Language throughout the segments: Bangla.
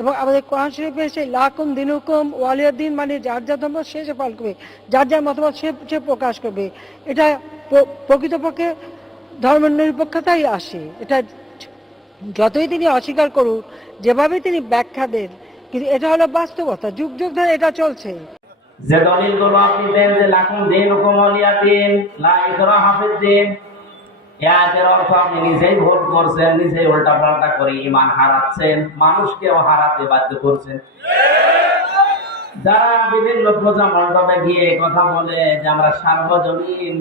এবং আমাদের কোরআন শরীফে এসে লাকুম দিনুকুম ওয়ালিয়াদ্দিন, মানে যার যার ধর্ম সে পালন করবে, যার যার মতামত সে প্রকাশ করবে। এটা প্রকৃতপক্ষে ধর্ম নিরপেক্ষতাই আসে। এটা যতই তিনি অস্বীকার করুন, যেভাবে তিনি ব্যাখ্যা দেন, কিন্তু এটা হলো বাস্তবতা, যুগ যুগ ধরে এটা চলছে। যে দলিলগুলো আপনি দেন যে লাকুম দিনুকুম ওয়ালিয়াদ্দিন, লা ইকরাহা ফিদ্দিন, এর অর্থ আপনি নিজেই ভুল করছেন, নিজেই উল্টা পাল্টা করে ঈমান হারাচ্ছেন, মানুষকেও হারাতে বাধ্য করছেন। যারা বিভিন্ন পূজা মণ্ডপে গিয়ে কথা বলে যে আমরা সার্বজনীন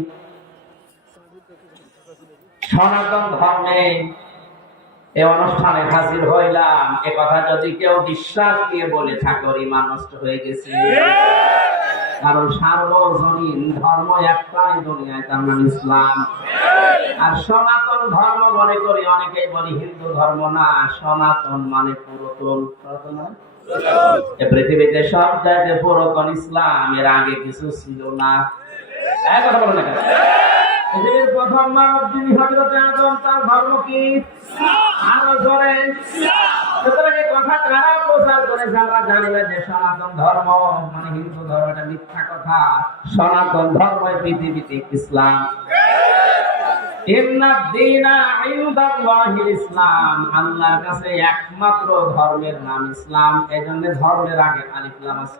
সনাতন ধর্মে এই অনুষ্ঠানে হাজির হইলাম, এ কথা যদি কেউ বিশ্বাস দিয়ে বলে থাকে ঈমান নষ্ট হয়ে গেছে। কারণ সার্বজনীন ধর্ম একটাই দুনিয়ায়, তার নাম ইসলাম। আর সনাতন ধর্ম মনে করি অনেকেই বলি হিন্দু ধর্ম না, সনাতন মানে পুরাতন। পৃথিবীতে সব জায়গায় পুরাতন ইসলাম, এর আগে কিছু ছিল না। কথা বলো না কেন? পৃথিবীর প্রথম মানব যিনি হযরত আদম, তার ধর্ম কি? আরো জোরে। সুতরাং এই কথা কারা প্রচার করেছে আমরা জানি না যে সনাতন ধর্ম মানে হিন্দু ধর্ম, এটা মিথ্যা কথা। সনাতন ধর্ম পৃথিবীতে ইসলাম। ইসলাম, আল্লাহর কাছে একমাত্র ধর্মের নাম ইসলাম। এজন্য ধর্মের আগে আলিফ লাম আছে।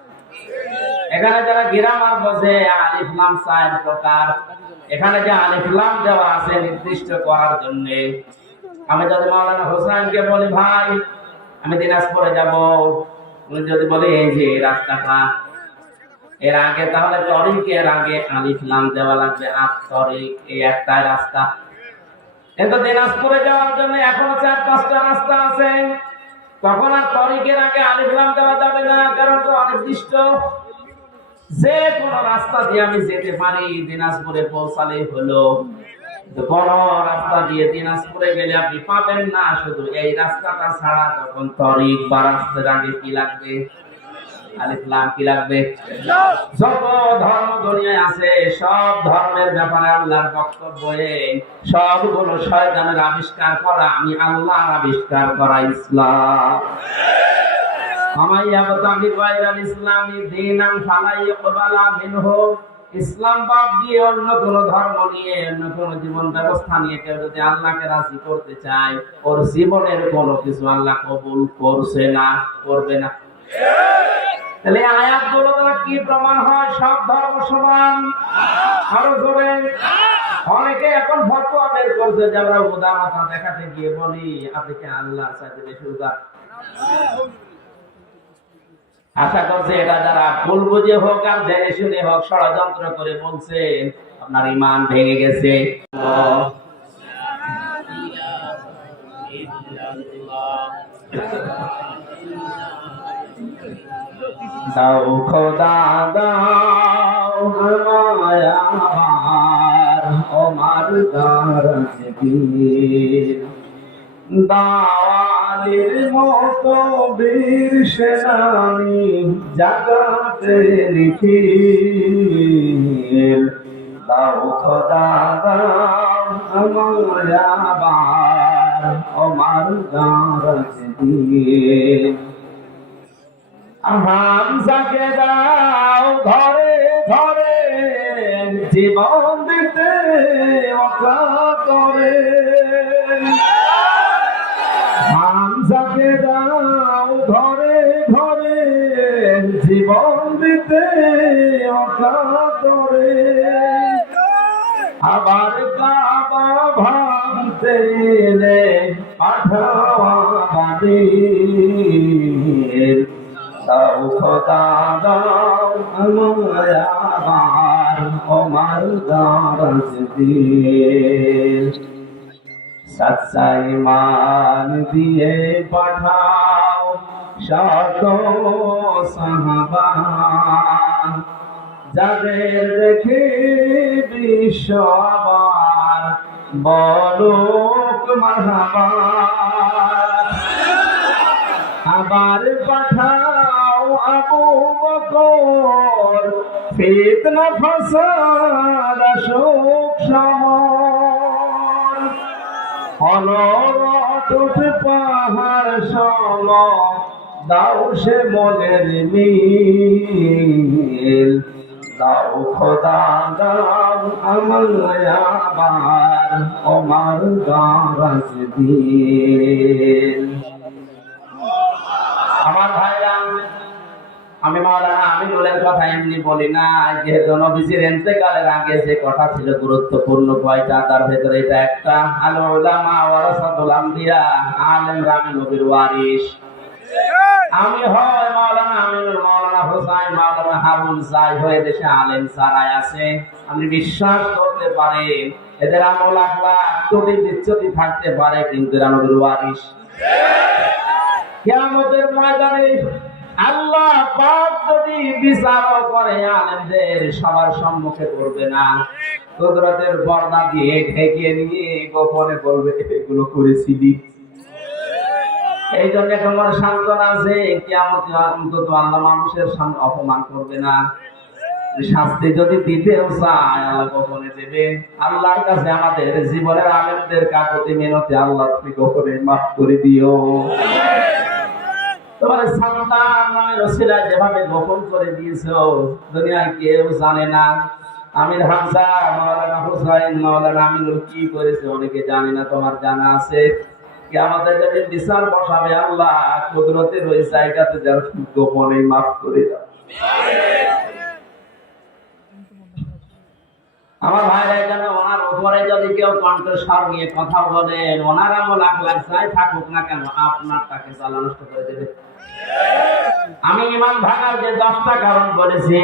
এখানে যারা গ্রামার বোঝে, আলিফ লাম 4 প্রকার। এখানে যে আলিফ লাম দেওয়া আছে নির্দিষ্ট করার জন্য। আমি যদি মাওলানা হোসেনকে বলি ভাই আমি দিনাজপুরে যাব, উনি যদি বলে এই যে রাস্তাটা, এর আগে তাহলে তরিকের আগে আলিফ লাম দেওয়া লাগবে। তরিক এই একটাই রাস্তা, কিন্তু দিনাজপুরে যাওয়ার জন্য এখনো 4-5টা রাস্তা আছে। তখন আর তরিকের আগে আলিফ লাম দেওয়া যাবে না, কারণ তো অনির্দিষ্ট। যে কোনো রাস্তা দিয়ে আমি যেতে পারি, দিনাজপুরে পৌঁছালে হলো। বড় রাস্তা দিয়ে দিনাজপুরে গেলে আপনি পাবেন না, শুধু এই রাস্তাটা ছাড়া। তখন তরিক বা রাস্তার আগে কি লাগবে? আলিফ লাম। কি লাগবে? যত ধর্ম দুনিয়ায় আছে সব ধর্মের ব্যাপারে আল্লাহর বক্তব্য সবগুলো শয়তানের আবিষ্কার করা, আমি আল্লাহর আবিষ্কার করা ইসলাম। ইসলাম বাদ দিয়ে অন্য কোন ধর্ম নিয়ে, অন্য কোন জীবন ব্যবস্থা নিয়ে কেউ যদি আল্লাহকে রাজি করতে চায়, ওর জীবনের কোনো কিছু আল্লাহ কবুল করছে না, করবে না। তাহলে আয়াতগুলো দ্বারা কি প্রমাণ হয়? সব ধর্ম সমান। আরো জোরে। অনেকে এখন ফতোয়া বের করছে যে আমরা উদারতা দেখাতে গিয়ে বলি আপনি কি আল্লাহর সাথে বেশি উদার। আশা করছে এটা যারা ভুল বুঝে হোক আর জেনে শুনে হোক ষড়যন্ত্র করে বলছে, আপনার ঈমান ভেঙে গেছে। দাও খোদা দাও আমায় আবার ওমার দারজবীর, দাওয়ালির মতো বীর সেনানি জাগাতে নিখিল। দাও খোদা দাও আমায় আবার ওমার দারজবীর। হামজাকে দাও ঘরে ঘরে জীবন দিতে অকাতরে। হামজাকে দাও ঘরে ঘরে জীবন দিতে অকাতরে। আবার কাবা ভাঙতে এলে পাঠাওয়া বাড়ির। দাও খোদা দাও আমায় আবার ওমার দারজবীর। সচ্চা ঈমান দিয়ে পাঠাও শত সাহাবা, যাদের দেখে বিশ্ব আবার বলুক মারহাবা। আবার পাঠাও আবু বকর, ফিতনা ফাসাদ অশোক সমর। অনরট পাহাড় সম দাও সে মনের মিল, দাও খোদা দাও আমায় আবার আমার গারাজ দিল। আমার ভাইরা, আমি মাওলানা আমিনুলের কথা এমনি বলি না, যেহেতু নবীজির ইন্তেকালের আগে যে কথা ছিল গুরুত্বপূর্ণ কয়টা, তার ভেতরে এটা একটা। আল উলামা ওয়ারাসাতুল আমবিয়া, আলেমরা নবীর ওয়ারিস। আমি হয় মাওলানা আমিনুল, মাওলানা হোসাইন, মাওলানা হারুন যাই হয়ে দেশে আলেম সারায় আছে, আপনি বিশ্বাস করতে পারেন এদের আমল আখলাক ত্রুটি বিচ্যুতি থাকতে পারে, কিন্তু এরা নবীর ওয়ারিস। কিয়ামতের ময়দানে আল্লাহ পাক যদি বিচার করে আলেমদের সবার সম্মুখে করবে না, কুদরতের পর্দা দিয়ে ঢেকে নিয়ে গোপনে বলবে এগুলো করেছিলি। এই জন্য তোমার সান্ত্বনা আছে, কিয়ামতে অন্তত আল্লাহ মানুষের সামনে অপমান করবে না। শাস্তি যদি দিতেও চায় আল্লাহ গোপনে দেবে। আল্লাহর কাছে আমাদের জীবনের আলেমদের কাকুতি মিনতি, আল্লাহ তুমি গোপনে মাফ করে দিও। তোমার সন্তান নয় রসিলা যেভাবে গোপন করে দিয়েছো, দুনিয়ায় কেউ জানে না। আমির হামজা, মাওলানা হুসাইন, মাওলানা আমিনুল কি করেছে অনেকে জানে না, তোমার জানা আছে। কিয়ামতে যদি বিচার বসাবে আল্লাহ কুদরতের ওই জায়গাতে যার গোপনে মাফ করে দাও। আমার ভাইরা, এখানে ওনার উপরে যদি কেউ কণ্ঠস্বর নিয়ে কথা বলেন, ওনার আমল আখলাক চাই থাকুক না কেন, আপনারটাকে জ্বালা নষ্ট করে দেবে। আমি ইমান ভাঙার যে 10টা কারণ বলেছি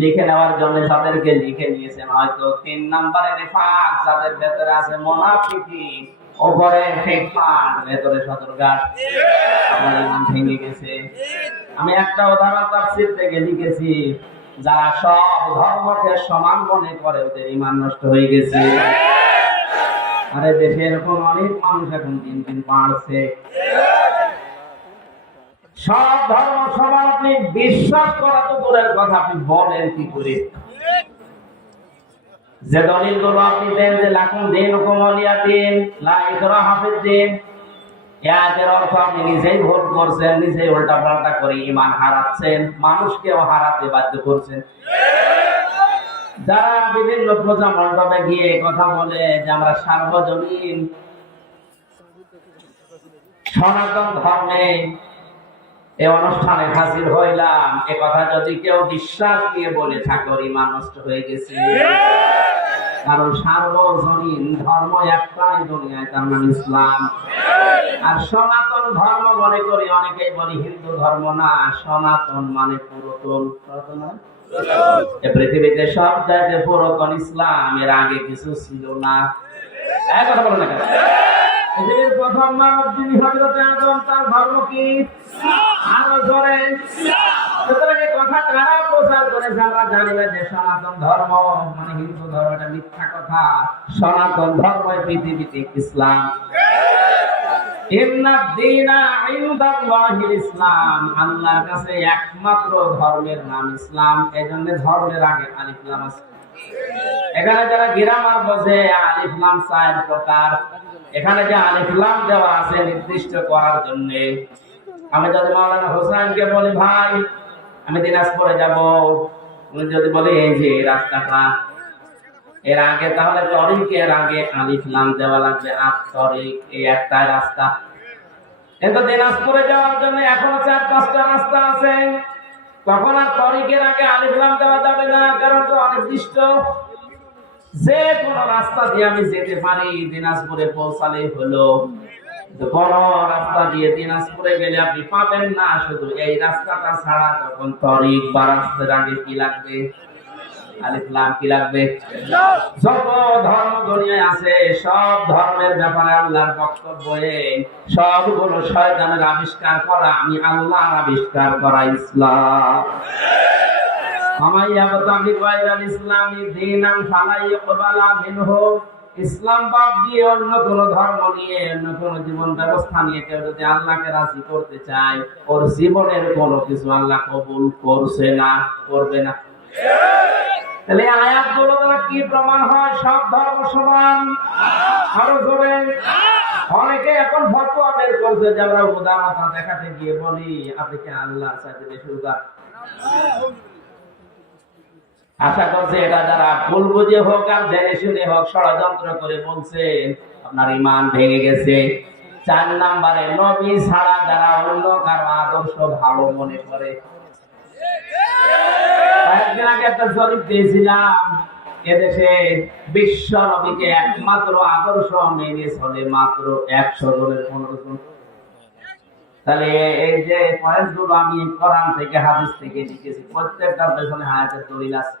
লিখে নেওয়ার জন্য তাদেরকে লিখে নিয়েছেন। হয়তো 3 নম্বরে নিফাক, যাদের ভেতরে আছে মুনাফিকি, উপরে ফিকফার, ভেতরে সতর্কগাছ, আমার ইমান ভেঙে গেছে। আমি একটা উদাহরণ তাফসীর থেকে লিখেছি, যারা সব ধর্মকে সমান মনে করে ওদের ইমান নষ্ট হয়ে গেছে। আরে দেশে এরকম অনেক মানুষ এখন দিন দিন বাড়ছে। সব ধর্ম সমান আপনি বিশ্বাস করা তো দূরের কথা, আপনি বলেন কি করে? যে দলিলগুলো আপনি দেন যে লাকুম দীনুকুম ওয়ালিয়া দীন, লা ইকরাহা ফিদ-দীন, এর অর্থ আপনি নিজেই ভুল করছেন, নিজেই উল্টা পাল্টা করে ঈমান হারাচ্ছেন, মানুষকেও হারাতে বাধ্য করছেন। যারা বিভিন্ন পূজা মণ্ডপে গিয়ে কথা বলে যে আমরা সার্বজনীন সনাতন ধর্মে এই অনুষ্ঠানে হাজির হইলাম, এ কথা যদি কেউ বিশ্বাস দিয়ে বলে থাকে ওর ঈমান নষ্ট হয়ে গেছে। কারণ সার্বজনীন ধর্ম একটাই দুনিয়ায়, তার নাম ইসলাম। আর সনাতন ধর্ম মনে করি অনেকেই বলি হিন্দু ধর্ম না, সনাতন মানে পুরাতন। পৃথিবীতে সব জায়গায় পুরাতন ইসলাম, এর আগে কিছু ছিল না। কথা বলো না কেন? পৃথিবীর প্রথম মানব যিনি হযরত আদম, তার ধর্ম কি? আরো জোরে। সুতরাং এই কথা কারা প্রচার করেছে আমরা জানি না যে সনাতন ধর্ম মানে হিন্দু ধর্ম, এটা মিথ্যা কথা। সনাতন ধর্ম পৃথিবীতে ইসলাম। ইসলাম, আল্লাহর কাছে একমাত্র ধর্মের নাম ইসলাম। এই জন্য ধর্মের আগে আলিফ লাম আছে। এখানে যারা গ্রামার বোঝে আলিফ লাম 4 প্রকার, এখানে যে আলিফ লাম দেওয়া আছে নির্দিষ্ট করার জন্য। আমি যদি মাওলানা হোসেনকে বলি ভাই আমি দিনাজপুরে যাব, উনি যদি বলে এই যে রাস্তাটা, এর আগে তাহলে তরিকের আগে আলিফ লাম দেওয়া লাগবে। তরিক এই একটাই রাস্তা, কিন্তু দিনাজপুরে যাওয়ার জন্য এখনো 4-5টা রাস্তা আছে। তখন আর তরিকের আগে আলিফ লাম দেওয়া যাবে না, কারণ তো অনির্দিষ্ট। যে কোনো রাস্তা দিয়ে আমি যেতে পারি, দিনাজপুরে পৌঁছালে হলো। কোন রাস্তা দিয়ে দিনাজপুরে গেলে আপনি পাবেন না, শুধু এই রাস্তাটা ছাড়া। তখন তরিক বা রাস্তার আগে কি লাগবে? আলিফ লাম। কি লাগবে? যত ধর্ম দুনিয়ায় আছে সব ধর্মের ব্যাপারে আল্লাহর বক্তব্য সবগুলো শয়তানের আবিষ্কার করা, আমি আল্লাহর আবিষ্কার করা ইসলাম। ইসলাম বাদ দিয়ে অন্য কোন ধর্ম নিয়ে, অন্য কোন জীবন ব্যবস্থা নিয়ে কেউ যদি আল্লাহকে রাজি করতে চায়, ওর জীবনের কোনো কিছু আল্লাহ কবুল করছে না, করবে না। তাহলে আয়াতগুলো দ্বারা কি প্রমাণ হয়? সব ধর্ম সমান। আরো জোরে। অনেকে এখন ফতোয়া বের করছে যে আমরা উদারতা দেখাতে গিয়ে বলি আপনি কি আল্লাহর সাথে বেশি উদার। আশা করছে এটা যারা ভুল বুঝে হোক আর জেনে শুনে হোক ষড়যন্ত্র করে বলছেন আপনার ঈমান ভেঙে গেছে। 4 নম্বরে নবী ছাড়া যারা অন্য কারো আদর্শ ভালো মনে করে। কয়েকদিন আগে একটা জরিপ দিয়েছিলাম, এদেশে বিশ্ব নবীকে একমাত্র আদর্শ মেনে চলে মাত্র 100 জনের 15 জন। তাহলে এই যে পয়েন্টগুলো আমি কোরআন থেকে হাদিস থেকে লিখেছি, প্রত্যেকটার পেছনে হায়াতের দলিল আছে।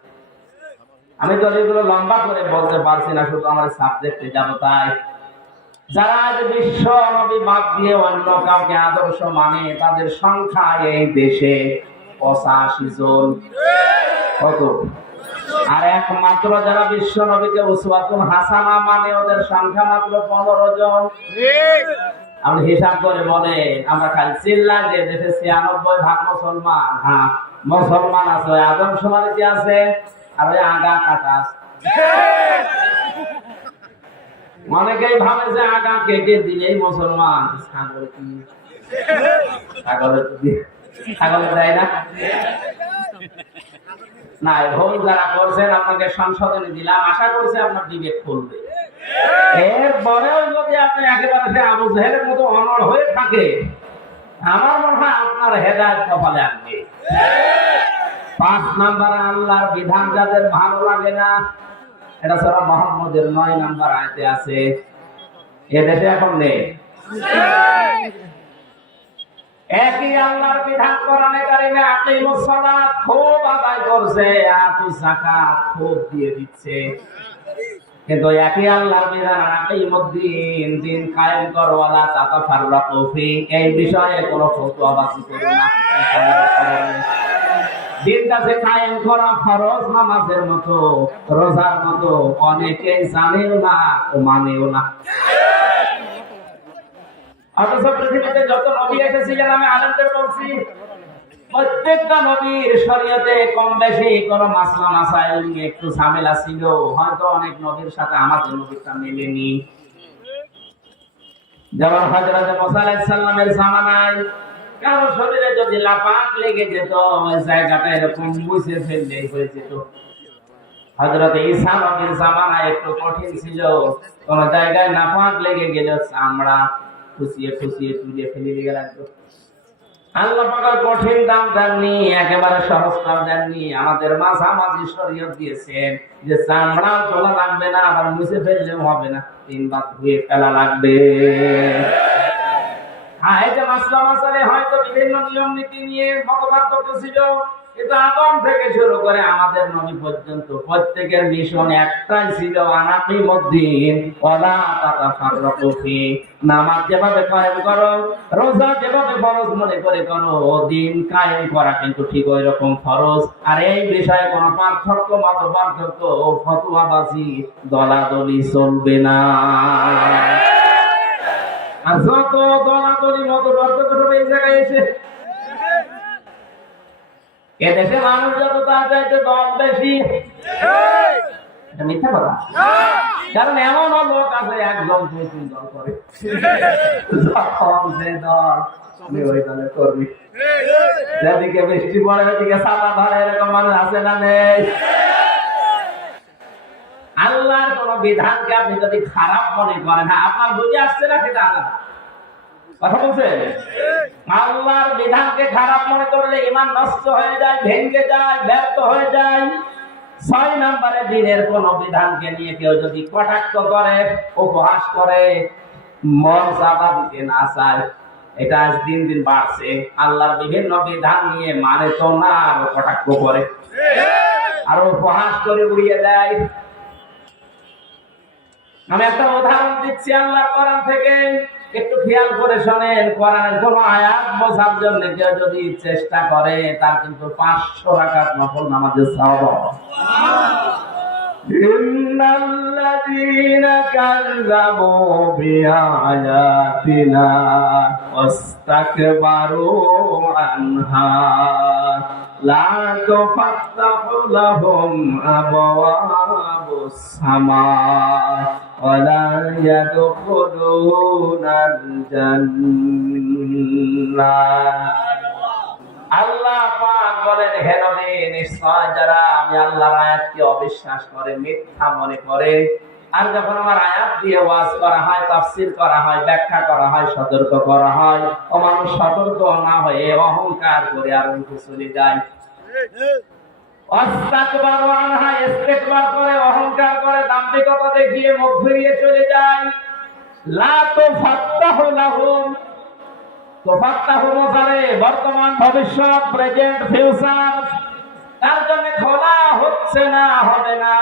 আমি দলিলগুলো লম্বা করে বলতে পারছি না, শুধু আমার সাবজেক্টে যাব। তাই যারা আজ বিশ্ব নবী বাদ দিয়ে অন্য কাউকে আদর্শ মানে তাদের সংখ্যা এই দেশে 85 জন। কত? আর একমাত্র যারা বিশ্ব নবীকে উসওয়াতুল হাসানা মানে ওদের সংখ্যা মাত্র 15 জন। আপনি হিসাব করে বলে আমরা খালি চিল্লাই যে দেশে 96% মুসলমান। হ্যাঁ, মুসলমান আছে, আদমশুমারিতে আছে, আর ওই আগা কাটা আছে। অনেকেই ভাবে যে আগা কেটে দিলেই মুসলমান। ছাগলের দেয় না। না, ভুল যারা করছেন আপনাকে সংশোধনী দিলাম, আশা করছি আপনার বিবেক খুলবে। এরপরেও যদি আপনি একেবারে সে আবু জেহেলের মতো অনড় হয়ে থাকে, আমার মনে হয় আপনার হেদায়েত কপালে আসবে। 5 নম্বরে আল্লাহর বিধান যাদের ভালো লাগে না, এটা সূরা মুহাম্মদের 9 নম্বর আয়াতে আছে। এদেশে এখন নেই। একই আল্লাহর বিধান কোরআনে কারিমে আকিমুস সালাত খুব আদায় করছে, আতুজ যাকাত খুব দিয়ে দিচ্ছে, কিন্তু একই আল্লাহর বিধান আকিমুদ্দিন, দিন কায়েম করো, ওয়ালা তাতাফাররাকু ফি, এই বিষয়ে কোনো ফতোয়াবাজি করো না। দিনটাকে কায়েম করা ফরজ, নামাজের মতো, রোজার মতো, অনেকে জানেও না ও মানেও না। অথচ পৃথিবীতে যত নবী এসেছিলেন, আমি আলেমদের বলছি, প্রত্যেকটা নবীর শরীয়তে কম বেশি কোন মাসলা মাসাইল নিয়ে একটু ঝামেলা ছিল। হয়তো অনেক নবীর সাথে আমাদের নবীটা মেলেনি। যেমন হযরত মুসা আলাইহিস সালামের জামানায় কারো শরীরে যদি লাপাক লেগে যেত, ওই জায়গাটা এরকম মুছে ফেললে হয়ে যেত। হযরত ঈসা নবীর জামানায় একটু কঠিন ছিল, কোন জায়গায় নাপাক লেগে গেলে চামড়া খুশিয়ে খুশিয়ে তুলে ফেলে দিয়ে লাগতো। আল্লাহ পাক কঠিন দাম দেননি, একেবারে সহজ দাম দেননি, আমাদের মাঝামাঝি শরীয়ত দিয়েছেন যে চামড়া তোলা লাগবে না, আবার মুছে ফেললেও হবে না, 3 বার ধুয়ে ফেলা লাগবে। হ্যাঁ, এই যে মাসলা মাসালে হয়তো বিভিন্ন নিয়ম নীতি নিয়ে মতপার্থক্য ছিল, কিন্তু আদম থেকে শুরু করে আমাদের নবী পর্যন্ত প্রত্যেকের মিশন একটাই ছিল, আনাকিমুদ্দিন ওয়ালা তাতাফাররাকু ফি। নামাজ যেভাবে কায়েম করো, রোজা যেভাবে ফরজ মনে করে করো, দিন কায়েম করা কিন্তু ঠিক ওই রকম ফরজ। আর এই বিষয়ে কোনো পার্থক্য, মত পার্থক্য ও ফতোয়াবাজি, দলাদলি চলবে না। আর যত দলাদলি মত পার্থক্য সব এই জায়গায় এসে, এদেশে মানুষ যত তার চাইতে দল বেশি। এটা মিথ্যা কথা। কারণ এমন লোক আছে 1 দল 2-3 দল করে, যখন যে দল আমি ওই দলের কর্মী। যেদিকে বৃষ্টি পড়ে ওইদিকে ছাতা ধরে, এরকম মানুষ আছে না নেই? আল্লাহর কোন বিধানকে আপনি যদি খারাপ মনে করেন, আপনার বুঝে আসছে না, সেটা আলাদা কথা বলছেন। আল্লাহর বিধানকে খারাপ মনে করলে ঈমান নষ্ট হয়ে যায়, ভেঙে যায়, ব্যর্থ হয়ে যায়। 6 নম্বরে দিনের কোন বিধানকে নিয়ে কেউ যদি কটাক্ষ করে, উপহাস করে, মর্যাদা দিতে না চায়, এটা আজ দিন দিন বাড়ছে। আল্লাহর বিভিন্ন বিধান নিয়ে মানে তো না, আর কটাক্ষ করে, আর উপহাস করে উড়িয়ে দেয়। আমি একটা উদাহরণ দিচ্ছি আল্লাহর কোরআন থেকে, একটু খেয়াল করে শোনেন। কোরআনের কোন আয়াত বোঝার জন্য কেউ যদি চেষ্টা করে, তার কিন্তু 500 রাকাত নফল নামাজের সওয়াব। ইন্নাল্লাযীনা কাযযাবু বিআয়াতিনা ওয়াস্তাকবারু আনহা লা তুফাত্তাহু লাহুম আবওয়াবুস সামা ওয়া লা ইয়াদখুলুনাল জান্নাহ। আল্লাহ পাক বলেন, হে নবী, নিশ্চয় যারা আমি আল্লাহর আয়াতকে অবিশ্বাস করে, মিথ্যা মনে করে, আর যখন আমার আয়াত দিয়ে ওয়াজ করা হয়, তাফসীর করা হয়, ব্যাখ্যা করা হয়, সতর্ক করা হয়, ও মানুষ সতর্ক না হয়ে অহংকার করে আর উঠে চলে যায়। ওয়াস্তাকবারু আনহা, ইস্তিকবার করে, অহংকার করে, দাম্ভিকতা দেখিয়ে মুখ ফিরিয়ে চলে যায়। লা তুফাত্তাহু লাহুম, তোফাত্তাহু মুসারে বর্তমান, ভবিষ্যৎ, প্রেজেন্ট, ফিউচার, তার জন্য খোলা হচ্ছে না, হবে না।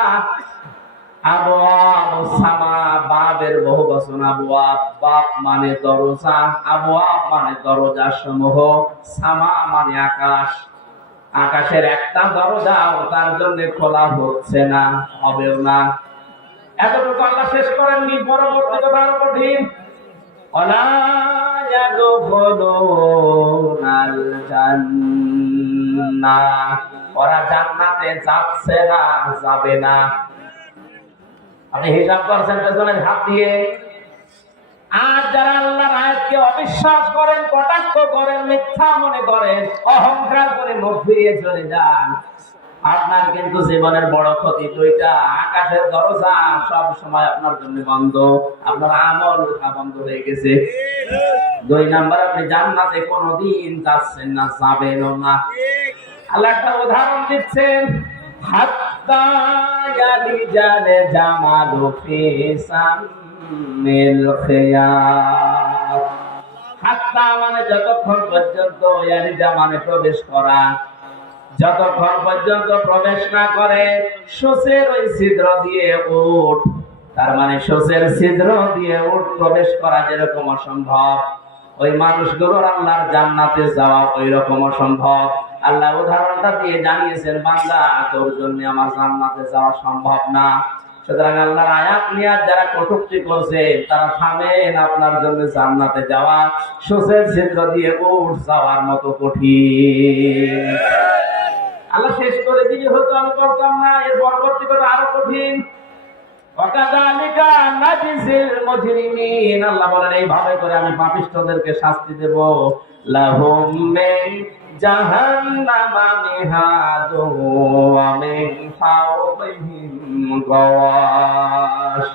আবওয়াবুস সামা, বাবের বহুবচন আবওয়াব, বাব মানে দরজা, আবওয়াব মানে দরজা সমূহ, সামা মানে আকাশ। আকাশের একটা দরজাও তার জন্য খোলা হচ্ছে না, হবেও না। এতটুকু আল্লাহ শেষ করেননি, পরবর্তী কথা আরো কঠিন। ওয়ালা ইয়াদখুলুনাল জান্নাহ, ওরা জান্নাতে যাচ্ছে না, যাবে না। আপনি হিসাব করছেন পেছনের হাত দিয়ে। আর যারা আল্লাহর আয়াতকে অবিশ্বাস করেন, কটাক্ষ করেন, মিথ্যা মনে করেন, অহংকার করে মুখ ফিরিয়ে চলে যান, আপনার কিন্তু জীবনের বড় ক্ষতি দুইটা। আকাশের দরজা সব সময় আপনার জন্য বন্ধ, আপনার আমল উঠা বন্ধ হয়ে গেছে। 2 নাম্বার, আপনি জান্নাতে কোনোদিন যাচ্ছেন না, যাবেনও না। আল্লাহ একটা উদাহরণ দিচ্ছেন, হাত্তা ইয়ালিজাল জামালু ফি সামিল খিয়াত। হাত্তা মানে যতক্ষণ পর্যন্ত, ইয়ালিজা মানে প্রবেশ করা, যতক্ষণ পর্যন্ত প্রবেশ না করে সূচের ওই ছিদ্র দিয়ে উট, তার মানে সূচের ছিদ্র দিয়ে উট প্রবেশ করা যেরকম অসম্ভব, ওই মানুষগুলোর আল্লাহর জান্নাতে যাওয়া ওই রকম অসম্ভব। আল্লাহ উদাহরণটা দিয়ে জানিয়েছেন, বান্দা তোর জন্য আমার জান্নাতে যাওয়া সম্ভব না। সুতরাং আল্লাহর আয়াত নিয়ে যারা কটূক্তি করছে, তারা থামেন, আপনার জন্য জান্নাতে যাওয়া সূচের ছিদ্র দিয়ে উট যাওয়ার মতো কঠিন। আল্লাহ শেষ করে দিলে হয়তো আমি করতাম না, এর পরবর্তী কথা আরো কঠিন। ওয়াকাযালিকা নাজিজিল মুজরিমিন, আল্লাহ বলেন এইভাবে করে আমি পাপিষ্ঠদেরকে শাস্তি দেব। লাহুম মিন জাহান্নামা মিহাদু ওয়া মিন ফাওকিহিম গাওয়াশ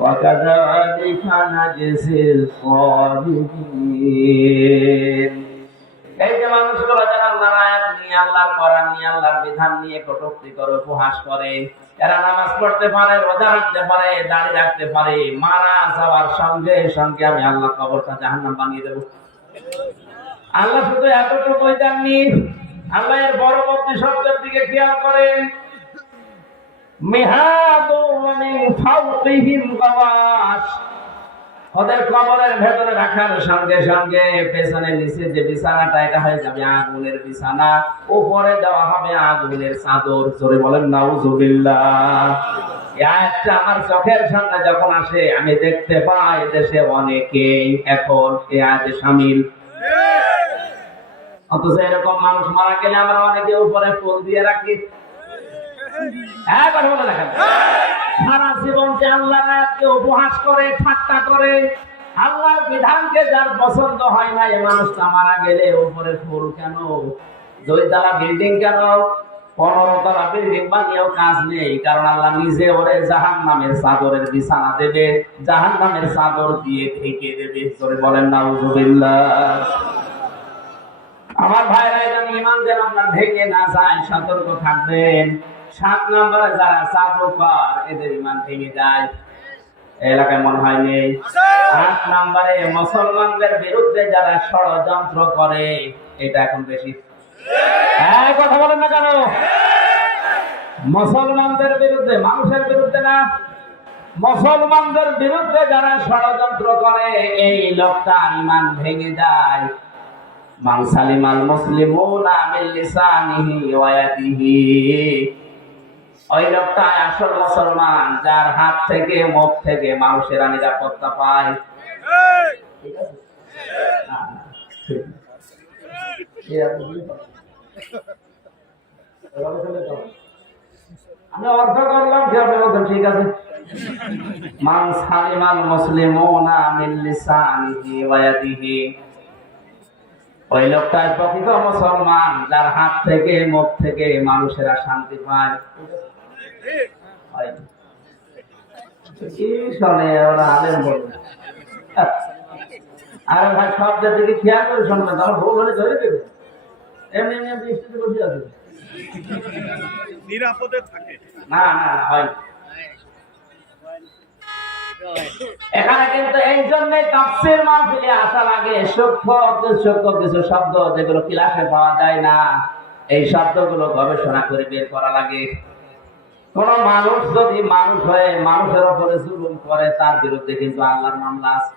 ওয়াকাযালিকা নাজিজিল যালিমিন। এই যে মানুষগুলো যারা আল্লাহর আয়াত নিয়ে, আল্লাহর কোরআন নিয়ে, আল্লাহর বিধান নিয়ে কটূক্তি করে, উপহাস করে, এরা নামাজ পড়তে পারে, রোজা রাখতে পারে, দাড়ি রাখতে পারে, মারা যাওয়ার সঙ্গে সঙ্গে আমি আল্লাহ কবরটা জাহান্নাম বানিয়ে দেব। আল্লাহ শুধু এতটুকুই জাননি, আল্লাহ এর পরবর্তী শব্দের দিকে খেয়াল করেন, মিহাদু মিন ফাওকিহিম গাওয়াশ, ওদের কবরের ভেতরে রাখার সঙ্গে সঙ্গে পেছনে নিচে যে বিছানাটা, এটা হয়ে যাবে আগুনের বিছানা, উপরে দেওয়া হবে আগুনের চাদর। জোরে বলেন নাউজুবিল্লাহ। এই আয়াতটা আমার চোখের সামনে যখন আসে, আমি দেখতে পাই দেশে অনেকেই এখন এই আয়াতে শামিল। অথচ এরকম মানুষ মারা গেলে আমরা অনেকে উপরে ফুল দিয়ে রাখি। কথা বলে দেখেন, সারা জীবন যে আল্লাহর আয়াতকে উপহাস করে, ঠাট্টা করে, আল্লাহর বিধানকে যার পছন্দ হয় না, এই মানুষটা মারা গেলে উপরে ফুল কেন, 2 তলা বিল্ডিং কেন, 15 তলা বিল্ডিং বানিয়েও কাজ নেই। কারণ আল্লাহ নিজে ওরে জাহান্নামের চাদরের বিছানা দেবে, জাহান্নামের চাদর দিয়ে ঢেকে দেবে। জোরে বলেন নাউজুবিল্লাহ। আমার ভাইরা, এটা ঈমান যেন আপনার ভেঙে না যায়, সতর্ক থাকবেন। 7 নম্বরে যারা চাঁদোপার, এদের ঈমান ভেঙে যায়, এলাকায় মনে হয় নেই। 8 নম্বরে মুসলমানদের বিরুদ্ধে যারা ষড়যন্ত্র করে, এটা এখন বেশি। কথা বলেন না কেন? মুসলমানদের বিরুদ্ধে, মানুষের বিরুদ্ধে না, মুসলমানদের বিরুদ্ধে যারা ষড়যন্ত্র করে, এই লোকটার ঈমান ভেঙে যায়। মান সালিমাল মুসলিমুনা মিন লিসানিহি ওয়া ইয়াদিহি, ওই লোকটা আসল মুসলমান, যার হাত থেকে মুখ থেকে মানুষেরা নিরাপত্তা পায়। ঠিক আছে? না, না, ঠিক না। আমি অর্থ করলাম কি আপনি বলছেন ঠিক আছে। মান সালিমাল মুসলিমুনা মিন লিসানিহি ওয়া ইয়াদিহি, ওই লোকটা প্রকৃত মুসলমান যার হাত থেকে মুখ থেকে মানুষেরা শান্তি পায়। কি শোনে ওরা আলেম বলে। আরে ভাই সব জাতিকে খেয়াল করে শুনবেন, তাহলে ভুল হলে ধরে দেবে। এমনি এমনি বৃষ্টিতে বসে আছে, নিরাপদে থাকে না না না হয়। এখানে কিন্তু এই জন্যই তাফসীর মাহফিলে আসার আগে সূক্ষ্ম কিছু শব্দ যেগুলো ক্লাসে পাওয়া যায় না, এই শব্দগুলো গবেষণা করে বের করা লাগে। কোন মানুষ যদি মানুষ হয়ে মানুষের উপরে জুলুম করে, তার বিরুদ্ধে কিন্তু আল্লাহর মামলা আছে,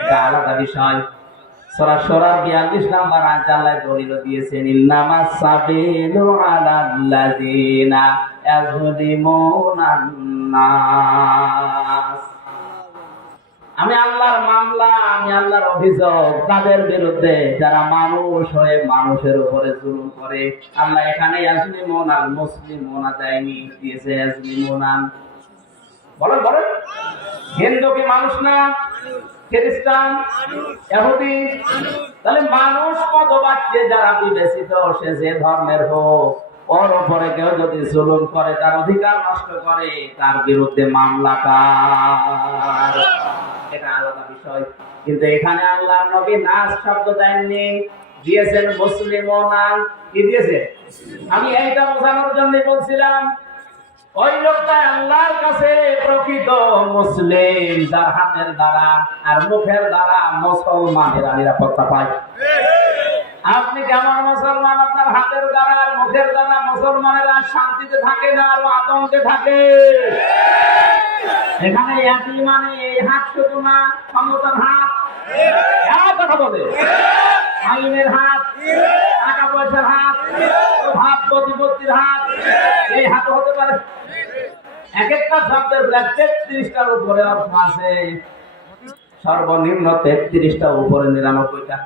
এটা আলাদা বিষয়। সূরা শুরা 42 নম্বর আয়াতে আল্লাহ দলিল দিয়েছেন, ইন্নামাস সাবিলু আলাল্লাযিনা ইয়াযলিমুনান নাস। আমি আল্লাহর মামলা, আমি আল্লাহর অভিযোগ তাদের বিরুদ্ধে যারা মানুষ হয়ে মানুষের উপরে জুলুম করে। আল্লাহ এখানে ইয়াজলিমুনাল মুসলিমুনা দেয়নি, দিয়েছে ইয়াজলিমুনান। বলেন বলেন, হিন্দু কি মানুষ না? খ্রিস্টান, ইহুদি, তাহলে মানুষ পদবাচ্যে যারা বিবেচিত, সে যে ধর্মের হোক, ওর উপরে কেউ যদি জুলুম করে, তার অধিকার নষ্ট করে, তার বিরুদ্ধে মামলা কার, এটা আলাদা বিষয়। কিন্তু এখানে আল্লাহর নবী নাস শব্দ দেননি, দিয়েছেন মুসলিমুনা। কি দিয়েছে? আমি এইটা বোঝানোর জন্য বলছিলাম, ওই লোকটা আল্লাহর কাছে প্রকৃত মুসলিম, যার হাতের দ্বারা আর মুখের দ্বারা মুসলমানেরা নিরাপত্তা পায়। আপনি কেমন মুসলমান? আপনার হাতের দ্বারা আর মুখের দ্বারা মুসলমানেরা শান্তিতে থাকে না, আরো আতঙ্কে থাকে। এখানে একই মানে এই হাত শুধু না, ক্ষমতার হাত, কথা বলে আইনের হাত, টাকা পয়সার হাত, ভাব প্রতিপত্তির হাত, এই হাত হতে পারে। এক একটা শব্দের 33টার উপরে অর্থ আছে, সর্বনিম্ন 33টা উপরে 99টা।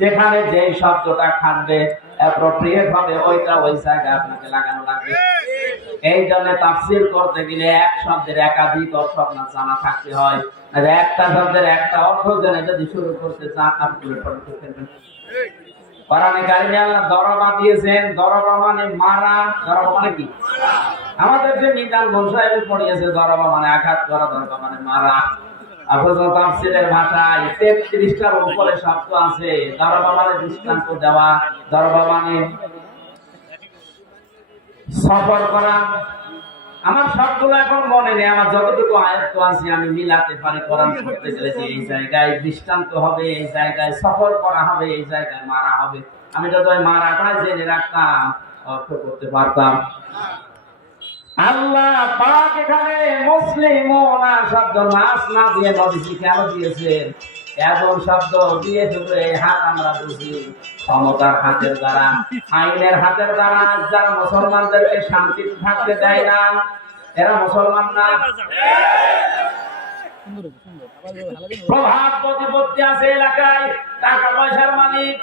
যেখানে যে শব্দটা খাটবে অ্যাপ্রোপ্রিয়েট ভাবে ওইটা ওই জায়গায় আপনাকে লাগানো লাগবে। এই জন্য তাফসীর করতে গেলে এক শব্দের একাধিক অর্থ আপনার জানা থাকতে হয়। আর একটা শব্দের একটা অর্থ জেনে যদি শুরু করতে চান, আপনি পড়তে ফেলবেন। কোরআনে কারিমে আল্লাহ দরবা দিয়েছেন, দরবা মানে মারা। দরবা মানে কি? আমাদের যে মিজান গোসাইব পড়িয়েছে, দরবা মানে আঘাত করা, দরবা মানে মারা। অথচ তাফসীরের ভাষায় 33টার উপরে শব্দ আছে। দরবা মানে দৃষ্টান্ত দেওয়া, দরবা মানে সফর করা। আমার সবগুলো এখন মনে নেই, আমার যতটুকু আয়ত্ত আছে আমি মিলাতে পারি। কোরআন পড়তে গেলে যে এই জায়গায় দৃষ্টান্ত হবে, এই জায়গায় সফর করা হবে, এই জায়গায় মারা হবে, আমি যদি ওই মারাটা জেনে রাখতাম, অর্থ করতে পারতাম। আল্লাহ পাক এখানে মুসলিমুনা শব্দ নাস না দিয়ে নবীজি কেন দিয়েছেন? এমন শব্দ দিয়ে শুধু এই হাত আমরা বুঝি ক্ষমতার হাতের দ্বারা, আইনের হাতের দ্বারা যারা মুসলমানদেরকে শান্তিতে থাকতে দেয় না, এরা মুসলমান না। প্রভাব প্রতিপত্তি আছে এলাকায়, টাকা পয়সার মালিক,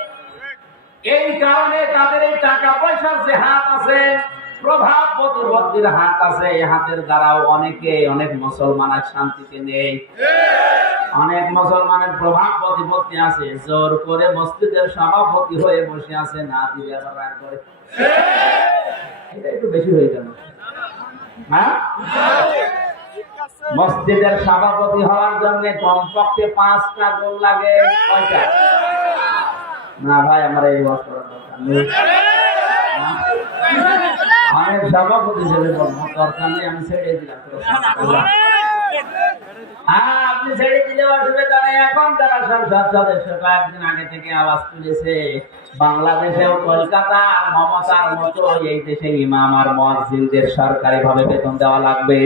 এই কারণে তাদের এই টাকা পয়সার যে হাত আছে, প্রভাব প্রতিপত্তির হাত আছে, এই হাতের দ্বারাও অনেক মুসলমান আর শান্তিতে নেই। অনেক মুসলমানের প্রভাব প্রতিপত্তি আছে, জোর করে মসজিদের সভাপতি হয়ে বসে আছে, না দিলে আবার রাগ করে। এটা একটু বেশি হয়ে গেল। হ্যাঁ, মসজিদের সভাপতি হওয়ার জন্য কমপক্ষে 5টা গোল লাগে। কয়টা? না ভাই, আমার এই ওয়াজ করার দরকার নেই। অনেক সভাপতি হিসেবে দরকার নেই, আমি ছেড়ে দিলাম। আপনি ছেড়ে দিলে অসুবিধা নেই। এখন যারা সংসদ সদস্য কয়েকদিন আগে থেকে আওয়াজ তুলেছে, বাংলাদেশেও কলকাতা আর মমতার মতো এই দেশে ইমাম আর মুয়াজ্জিনদের সরকারি ভাবে বেতন দেওয়া লাগবে।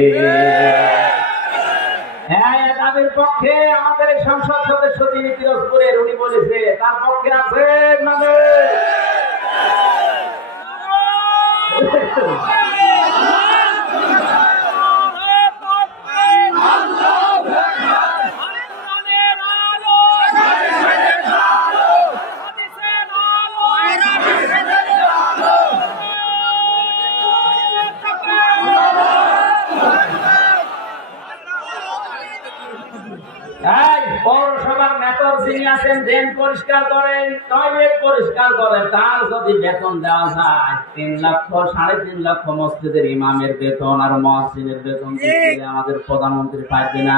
হ্যাঁ, তাদের পক্ষে আমাদের এই সংসদ সদস্য যিনি পিরোজপুরের, উনি বলেছে তার পক্ষে আছে মানে ড্রেন পরিষ্কার করে, টয়লেট পরিষ্কার করে, তার যদি বেতন দেওয়া যায় 3 লক্ষ 3.5 লক্ষ মসজিদের ইমামের বেতন আর মুয়াজ্জিনের বেতন দিলে আমাদের প্রধানমন্ত্রী পাইবে না?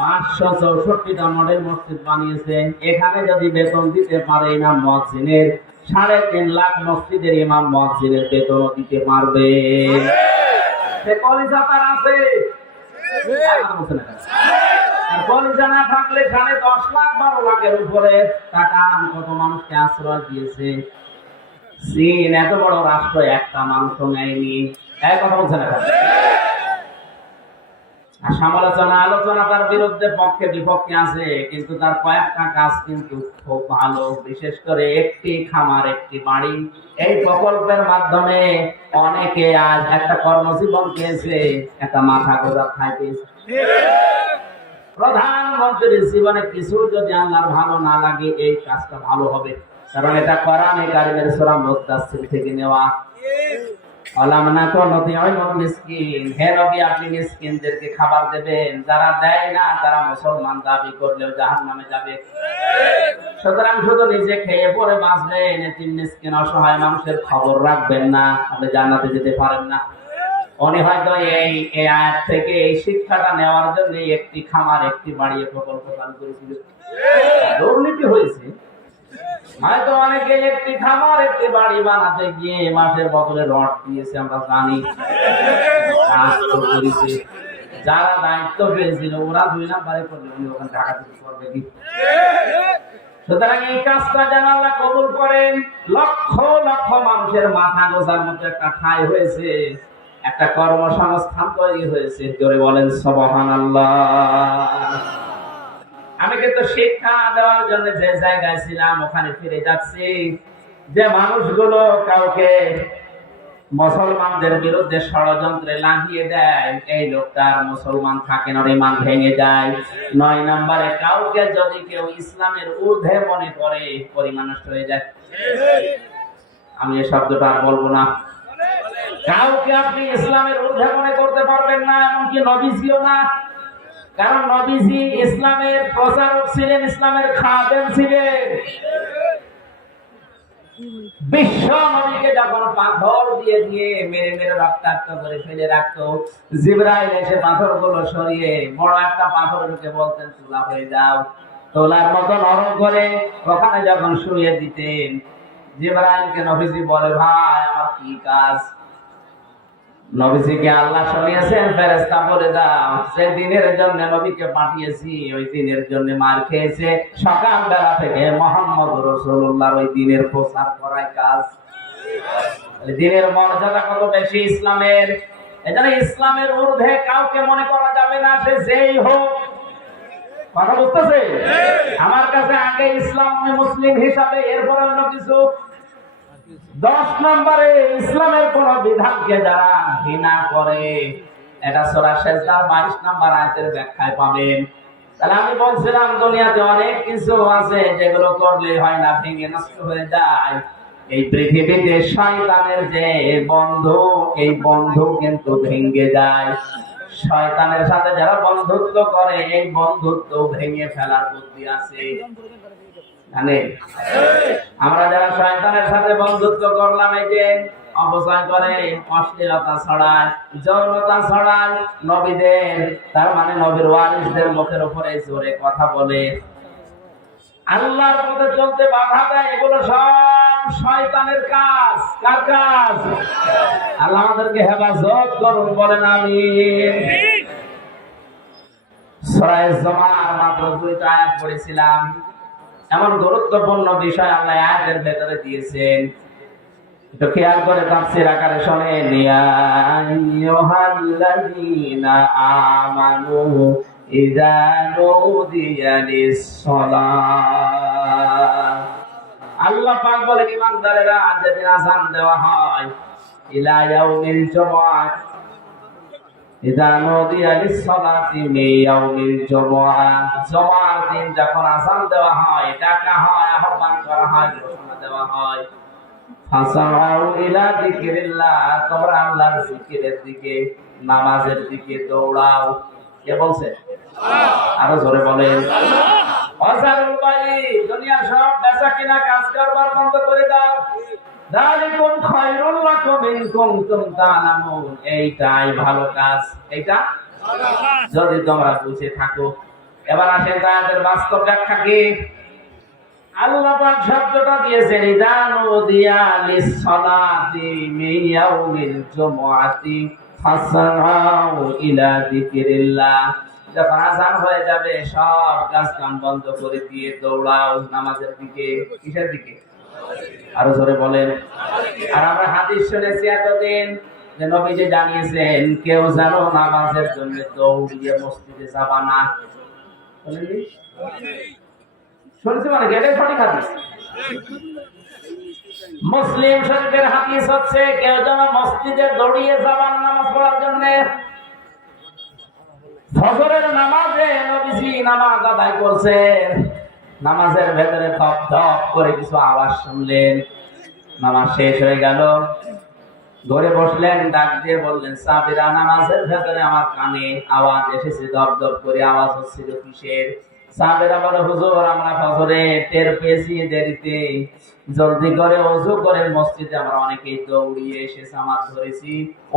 564টা মডেল মসজিদ বানিয়েছে, এখানে যদি বেতন দিতে পারে ইমাম মুয়াজ্জিনের, 3.5 লাখ মসজিদের ইমাম মুয়াজ্জিনের বেতনও দিতে পারবে। সে কলিজা তার আছে, আর কলিজা না থাকলে 10.5 লাখ 12 লাখের উপরে টাকা কত মানুষকে আশ্রয় দিয়েছে। চীন এত বড় রাষ্ট্র, একটা মানুষও নেয়নি। এক কথা বলছে না। আর সমালোচনা আলোচনা তার বিরুদ্ধে পক্ষে বিপক্ষে আছে, কিন্তু তার কয়েকটা কাজ কিন্তু খুব ভালো। বিশেষ করে একটি খামার একটি বাড়ি, এই প্রকল্পের মাধ্যমে অনেকে আজ একটা কর্মজীবন পেয়েছে, একটা মাথা গোঁজা ঠাঁই পেয়েছে। প্রধানমন্ত্রীর জীবনে কিছু যদি আল্লাহর ভালো না লাগে, এই কাজটা ভালো হবে, কারণ এটা কোরআনে কারিমের সূরা মুদ্দাসসির থেকে নেওয়া। হে নবী, আপনি মিসকিনদেরকে খাবার দেবেন, যারা দেয় না তারা মুসলমান দাবি করলেও জাহান্নামে যাবে। সুতরাং শুধু নিজে খেয়ে পরে বাঁচবেন, এতিম মিসকিন অসহায় মানুষের খবর রাখবেন না, আপনি জান্নাতে যেতে পারেন না। উনি হয়তো এই আয়াত থেকে এই শিক্ষাটা নেওয়ার জন্য একটি খামার একটি বাড়ি প্রকল্প চালু করেছিল। দুর্নীতি হয়েছে, হয়তো অনেকে একটি খামার একটি বাড়ি বানাতে গিয়ে মাসের বদলে রড দিয়েছে, আমরা জানি। যারা দায়িত্ব পেয়েছিল ওরা 2 নাম্বারে করলে উনি ওখানে টাকা দিতে পারবে কি? সুতরাং এই কাজটা যেন আল্লাহ কবুল করেন। লক্ষ লক্ষ মানুষের মাথা গোজার মতো একটা ঠাঁই হয়েছে, একটা কর্মসংস্থান তৈরি হয়েছে। জোরে বলেন সুবহানাল্লাহ। আমি কিন্তু শিক্ষা দেওয়ার জন্য যে জায়গায় ছিলাম ওখানে ফিরে যাচ্ছি। যে মানুষগুলো কাউকে মুসলমানদের বিরুদ্ধে ষড়যন্ত্রে লাগিয়ে দেয়, এই লোকটার মুসলমান থাকে না, ঈমান ভেঙে যায়। 9 নম্বরে কাউকে যদি কেউ ইসলামের ঊর্ধ্বে মনে করে, পরিমাণ নষ্ট হয়ে যায়। আমি এই শব্দটা আর বলবো না। কাউকে আপনি ইসলামের ঊর্ধ্বে মনে করতে পারবেন না, এমনকি নবীজিও না। কারণ নবীজি ইসলামের প্রচারক ছিলেন, ইসলামের খাদেম ছিলেন। বিশ্ব নবীকে যখন পাথর দিয়ে দিয়ে মেরে মেরে রক্তাক্ত করে ফেলে রাখতো, জিবরাইল এসে পাথরগুলো সরিয়ে বড় একটা পাথরকে বলতেন তোলা হয়ে যাও। তোলার মতো নরম করে ওখানে যখন শুয়ে দিতেন, জিবরাইলকে নবীজি বলে, ভাই আমার কি কাজ? নবীজিকে আল্লাহ শুনিয়েছেন, ফেরেশতা বলে দাও যে দিনের জন্য নবীকে পাঠিয়েছি ওই দিনের জন্য মার খেয়েছে। সকাল বেলা থেকে মুহাম্মদ রাসূলুল্লাহর ওই দিনের প্রচার করাই কাজ। দিনের মর্যাদা কত বেশি ইসলামের। এজন্য ইসলামের ঊর্ধ্বে কাউকে মনে করা যাবে না, সে যেই হোক। কথা বুঝতেছে? আমার কাছে আগে ইসলাম, আমি মুসলিম হিসাবে, এরপরে অন্য কিছু। 10 নম্বরে ইসলামের কোন বিধানকে যারা ঘৃণা করে, এটা সূরা সেজদার 22 নম্বর আয়াতের ব্যাখ্যায় পাবেন। তাহলে আমি বলছিলাম দুনিয়াতে অনেক কিছু আছে যেগুলো করলে হয় না, ভেঙে নষ্ট হয়ে যায়। এই পৃথিবীতে শয়তানের যে বন্ধু, এই বন্ধু কিন্তু ভেঙে যায়। শয়তানের সাথে যারা বন্ধুত্ব করে, এই বন্ধুত্ব ভেঙে ফেলার বুদ্ধি আছে। আমরা যারা শয়তানের সাথে বন্ধুত্ব করলাম, এই যে অপচয় করে, অশ্লীলতা ছড়ায়, যৌনতা ছড়ায়, নবীদের, তার মানে নবীর ওয়ারিসদের মুখের উপরে জোরে কথা বলে, আল্লাহর পথে চলতে বাধা দেয়, এগুলো সব শয়তানের কাজ। কার কাজ? আল্লাহ আমাদেরকে হেফাজত করুন, বলেন আমিন। সূরা জুমার মাত্র 2টা আয়াত পড়েছিলাম। এমন গুরুত্বপূর্ণ বিষয় আল্লাহ আয়াতের ভেতরে দিয়েছেন, তো খেয়াল করে তাফসীর আকারে শোনেন। ইয়া আইয়ুহাল্লাযীনা আমানু ইযা নুদিয়া লিস-সালাহ। আল্লাহ পাক বলেন, ঈমানদারেরা, যেদিন আযান দেওয়া হয়, ইলা ইয়াউমিল জুমআহ, ইযা নুদিয়া লিস-সালাতি মিন ইয়াউমিল জুমআহ, জুমার দিন যখন আযান দেওয়া হয়, ডাকা হয়, আহ্বান করা হয়, ঘোষণা দেওয়া হয়, ফাসাউ ইলা যিকিরিল্লাহ, তোমরা আল্লাহর জিকিরের দিকে, নামাজের দিকে দৌড়াও। কে বলছে? আরো জোরে বলেন। ওয়াজারুল বাই, দুনিয়ার সব বেচা কিনা কাজ কারবার বন্ধ করে দাও। যালিকুম খায়রুল লাকুম ইন কুনতুম তা'লামুন, এইটাই ভালো কাজ, এইটা যদি তোমরা বুঝে থাকো। এবার আসেন তাদের বাস্তব ব্যাখ্যা কি। আল্লাহ পাক শব্দটা দিয়েছেন ইদানু দিয়া লিসসালাতি মিন ইয়াউমিল জুমআতি ফাসআউ ইলা যিকরিল্লাহ, যখন আযান হয়ে যাবে সব কাজ কাম বন্ধ করে দিয়ে দৌড়াও নামাজের দিকে। কিসের দিকে? আরো জোরে বলেন। আর আমরা হাদিস শুনেছি এতদিন যে নবীজি জানিয়েছেন কেউ যেন নামাজের জন্য দৌড়িয়ে মসজিদে যাবা না। শুনেছি মানে এটাই সঠিক হাদিস। মুসলিম শরীফের হাদিস হচ্ছে কেউ যেন মসজিদে দৌড়িয়ে যাবার নামাজ পড়ার জন্য। ফজরের নামাজে নবীজি নামাজ আদায় করছেন, নামাজের ভেতরে ধপ ধপ করে কিছু আওয়াজ শুনলেন। নামাজ শেষ হয়ে গেল, ঘরে বসলেন, ডাক দিয়ে বললেন সাহাবীরা নামাজের ভেতরে আমার কানে আওয়াজ এসেছে, ধপ ধপ করে আওয়াজ হচ্ছিল কিসের? সাহাবীরা বলে হুজুর আমরা ফজরে টের পেয়েছি দেরিতে, জলদি করে ওযু করে মসজিদে আমরা অনেকেই দৌড়িয়ে এসে জামাত ধরেছি।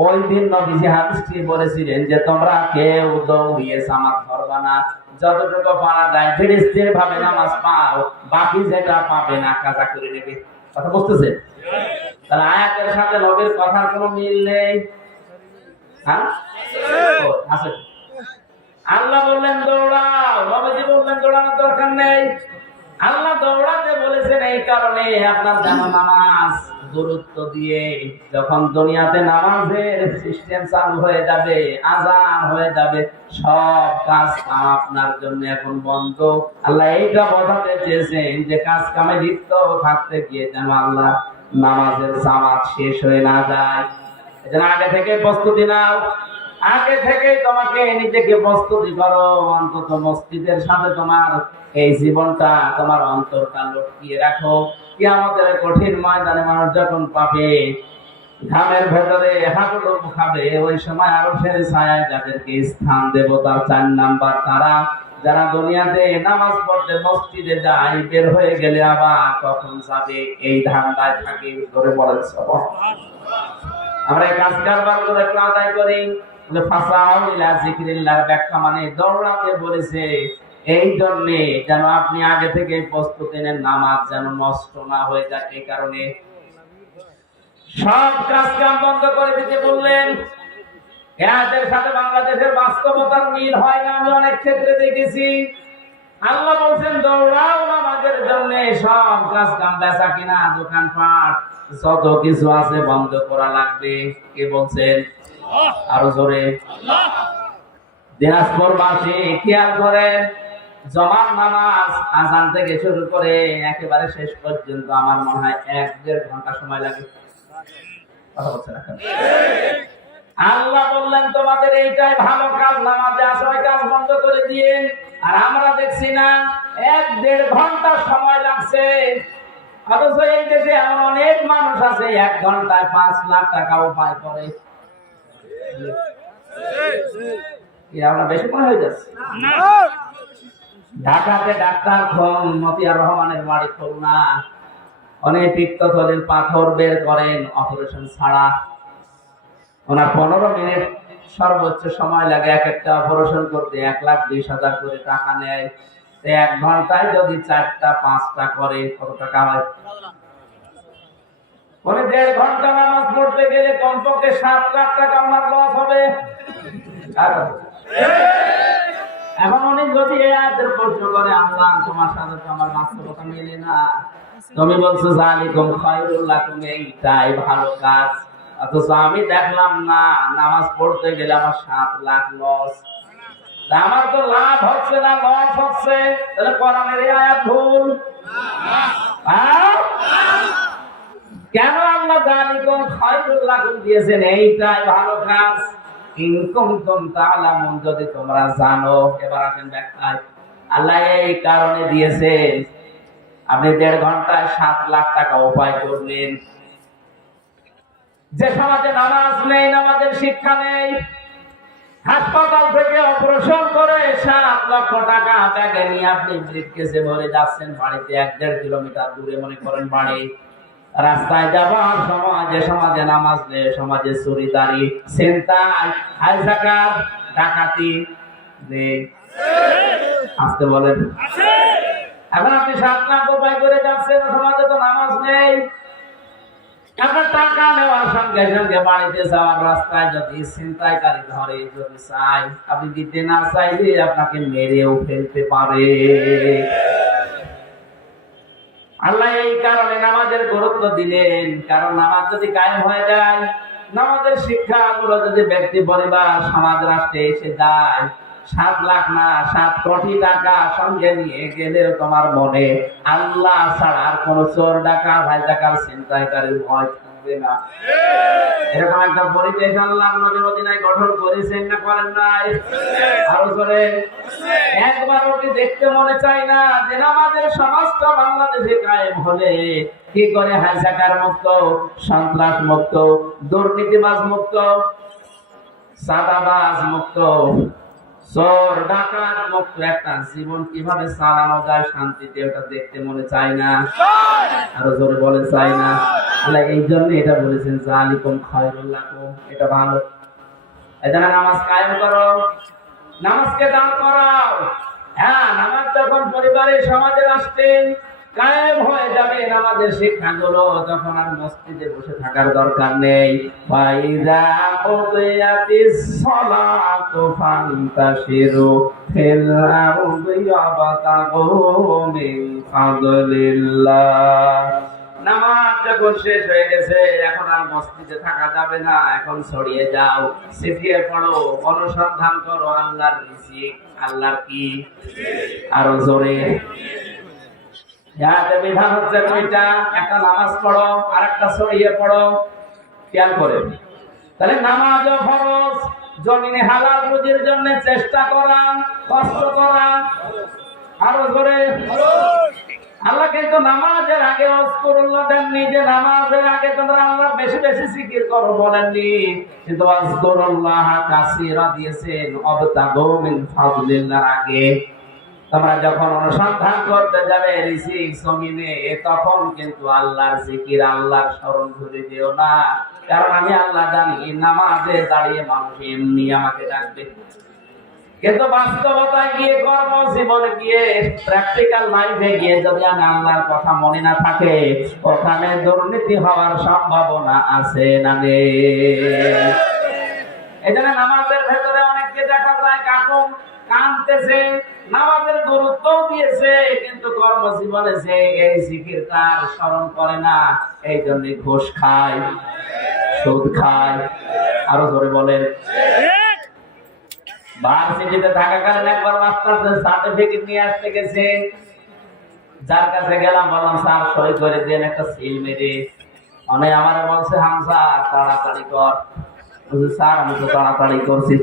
ওই দিন নবীজি হাদিসটি বলেছিলেন যে তোমরা কেউ দৌড়িয়ে জামাত ধরবা না, যতটুকু পারা যায় ধীরে ভাবে নামাজ পাও, বাকি যেটা পাবে না কাজা করে নেবে। কথা বুঝতেছেন? তাহলে আয়াতের সাথে নবীর কথার কোনো মিল নেই। হ্যাঁ আছে। আল্লাহ বললেন দৌড়াও, নবীজি বললেন দৌড়ানোর দরকার নেই। আল্লাহ দৌড়াতে বলেছেন এই কারণে আপনার জানা নামাজ গুরুত্ব দিয়ে যখন দুনিয়াতে নামাজের সিস্টেম চালু হয়ে যাবে, আযান হয়ে যাবে, সব কাজ আপনার জন্য এখন বন্ধ। আল্লাহ এইটা বোঝাতে চেয়েছেন যে কাজ কামে লিপ্ত থাকতে গিয়ে যেন আল্লাহ নামাজের জামাত শেষ হয়ে না যায়। এজন্য আগে থেকে প্রস্তুতি নাও, আগে থেকে তোমাকে নিজেকে প্রস্তুতি করো, অন্তত মসজিদের সাথে তোমার এই জীবনটা তোমার অন্তরটা লটকিয়ে রাখো। কিয়ামতের কঠিন ময়দানে মানুষ যখন পাবে ঘামের ভেতরে হাঁটুলো খাবে, ওই সময় আরশের ছায়ায় যাদেরকে স্থান দেব তার 4 নাম্বার তারা যারা দুনিয়াতে নামাজ পড়তে মসজিদে যায়, বের হয়ে গেলে আবার কখন যাবে এই ধান্দায় থাকে। ধরে বলেন আমরা এই কাজ কারবার করে একটু আদায় করি। ফাসাউ ইলা যিকরিল্লাহর ব্যাখ্যা মানে দৌড়াতে বলেছে এই জন্য যেন আপনি আগে থেকে প্রস্তুতি নেন, নামাজ যেন নষ্ট না হয়ে যায়। এই কারণে সব কাজ কাম বন্ধ করে দিতে বললেন। এর সাথে বাংলাদেশের বাস্তবতার মিল হয় না, আমি অনেক ক্ষেত্রে দেখেছি। আল্লাহ বলছেন দৌড়াও নামাজের জন্য, সব কাজ কাম বেচা কিনা দোকানপাট যত কিছু আছে বন্ধ করা লাগবে। কে বলছেন? আরো জোরে। দিনাজপুরবাসী খেয়াল করেন, জমার নামাজ আযান থেকে শুরু করে একেবারে শেষ পর্যন্ত আমার মনে হয় 1-1.5 ঘন্টা সময় লাগে। কথা বলছেন এখন? আল্লাহ বললেন তোমাদের এইটাই ভালো কাজ, নামাজে আসলে কাজ বন্ধ করে দিয়ে। আর আমরা দেখছি না 1-1.5 ঘন্টা সময় লাগছে। অথচ এই দেশে এমন অনেক মানুষ আছে 1 ঘন্টায় 5 লাখ টাকা উপায় করে। আমরা বেশি মনে হয়ে যাচ্ছে। ঢাকাতে ডাক্তার মতিয়ার রহমানের বাড়ি খুলনা, অনেক পিত্তথলির পাথর বের করেন অপারেশন ছাড়া। ওনার 15 মিনিট সর্বোচ্চ সময় লাগে, এক একটা অপারেশন করতে 1,20,000 করে টাকা নেয়। 1 ঘন্টায় যদি 4টা 5টা করে কত টাকা হয়? 1.5 ঘন্টা নামাজ পড়তে গেলে কমপক্ষে 7 লাখ টাকা আমার লস হবে। এখন অনেক যদি এই আয়াতের প্রশ্ন করে আল্লাহ তোমার সাথে তো আমার বাস্তবতা মেলে না, তুমি বলছো যালিকুম খায়রুল লাকুম, এইটাই ভালো কাজ, অথচ আমি দেখলাম না নামাজ পড়তে গেলে আমার 7 লাখ লস। আমার তো লাভ হচ্ছে না, লস হচ্ছে। তাহলে কোরআনের এই আয়াত ভুল। কেন আল্লাহ যালিকুম খায়রুল লাকুম দিয়েছেন? এইটাই ভালো কাজ। ইন কুনতুম তা'লামুন, যদি তোমরা জানো। এবার আসেন ব্যাখ্যায়। আল্লাহ এই কারণে দিয়েছেন আপনি 1.5 ঘন্টায় 7 লাখ টাকা উপায় করলেন। যে সমাজে নামাজ নেই, নামাজের শিক্ষা নেই, হাসপাতাল থেকে অপারেশন করে ৭ লক্ষ টাকা ব্যাগে নিয়ে আপনি ব্রিফকেসে ভরে যাচ্ছেন বাড়িতে ১-১.৫ কিলোমিটার দূরে মনে করেন বাড়ি। রাস্তায় যাবার সময় যে সমাজে নামাজ নেই, সমাজে চুরিদারি, ছিনতাই, হাইজাকার, ডাকাতি নেই, আসতে বলেন। এখন আপনি ৭ লাখ উপায় করে যাচ্ছেন, সমাজে তো নামাজ নেই। আপনার টাকা নেওয়ার সঙ্গে সঙ্গে বাড়িতে যাওয়ার রাস্তায় যদি ছিনতাইকারী ধরে, যদি চাই, আপনি দিতে না চাইলে আপনাকে মেরেও ফেলতে পারে। আল্লাহ এই কারণে নামাজের গুরুত্ব দিলেন, কারণ নামাজ যদি কায়েম হয়ে যায়, নামাজের শিক্ষাগুলো যদি ব্যক্তি পরিবার সমাজ রাষ্ট্রে এসে যায়, ৭ লাখ না ৭ কোটি টাকা সঙ্গে নিয়ে গেলেও তোমার মনে আল্লাহ ছাড়া আর কোন চোর ডাকাত হাইজাকার ছিনতাইকারীর ভয় থাকবে না। এরকম একটা পরিবেশ আল্লাহ নবী মদিনায় গঠন করেছেন না করেন নাই? আরো জোরে একবারও কি দেখতে মনে চাই না যে নামাজের সমাজটা বাংলাদেশে কায়েম হলে কি করে হাইজাকার মুক্ত, সন্ত্রাস মুক্ত, দুর্নীতিবাজ মুক্ত, সাদাবাজ মুক্ত, চোর ডাকাত মুক্ত একটা জীবন কিভাবে চালানো যায় শান্তিতে, ওটা দেখতে মনে চায় না? আরো জোরে বলে চাই না? আল্লাহ এই জন্য এটা বলেছেন যালিকুম খায়রুল লাকুম, এটা ভালো। এজন্য নামাজ কায়েম করো, নামাজকে দান করাও। হ্যাঁ, নামাজ যখন পরিবারে সমাজে রাষ্ট্রে কায়েম হয়ে যাবে নামাজের শিক্ষাগুলো, তখন আর মসজিদে বসে থাকার দরকার নেই। ফাইযা কুদিয়াতিস সালাতু ফান্তাশিরু ফিল আরদি ওয়াবতাগু মিন ফাদলিল্লাহ। নামাজ যখন শেষ হয়ে গেছে, এখন আর মসজিদে থাকা যাবে না, এখন ছড়িয়ে যাও, ছিটিয়ে পড়ো, অনুসন্ধান করো আল্লাহর রিজিক। আল্লাহর কি? আরো জোরে। যাতে বিধান হচ্ছে দুইটা, একটা নামাজ পড়ো আর একটা ছড়িয়ে পড়ো। খেয়াল করে, তাহলে নামাজও ফরজ, জমিনে হালাল রুজির জন্য চেষ্টা করা, কষ্ট করা। আরো জোরে। আল্লাহ কিন্তু নামাজের আগে আযকুরুল্লাহ দেননি যে নামাজের আগে তোমরা আল্লাহ বেশি বেশি জিকির করো বলেননি, কিন্তু আযকুরুল্লাহ কাসীরা দিয়েছেন ওয়াবতাগু মিন ফাদলিল্লাহ আগে। তোমরা যখন অনুসন্ধান করতে যাবে রিজিক জমিনে, তখন কিন্তু আল্লাহর জিকির, আল্লাহর স্মরণ ভুলে যেও না, কারণ আমি আল্লাহ জানি নামাজে দাঁড়িয়ে মানুষ এমনি আমাকে ডাকবে। কিন্তু বাস্তবতায় গিয়ে, কর্মজীবনে গিয়ে, প্র্যাকটিক্যাল লাইফে গিয়ে যদি আমি আল্লাহর কথা মনে না থাকে, ওখানে দুর্নীতি হওয়ার সম্ভাবনা আছে না নেই? এজন্য নামাজের ভেতরে অনেককে দেখা যায় কাকুম কাঁদতেছে, নামাজের গুরুত্ব দিয়েছে, কিন্তু কর্মজীবনে যে এই জিকির তার স্মরণ করে না, এই জন্য ঘুষ খায়, সুদ খায়। আরো জোরে বলেন। ভার্সিটিতে থাকাকালীন একবার মাস্টার সার্টিফিকেট নিয়ে আসতে গেছে, যার কাছে গেলাম, বললাম স্যার সই করে দেন একটা সিল মেরে। অনেক আমার বলছে হামসা তাড়াতাড়ি কর। স্যার আমি তো তাড়াতাড়ি করছি।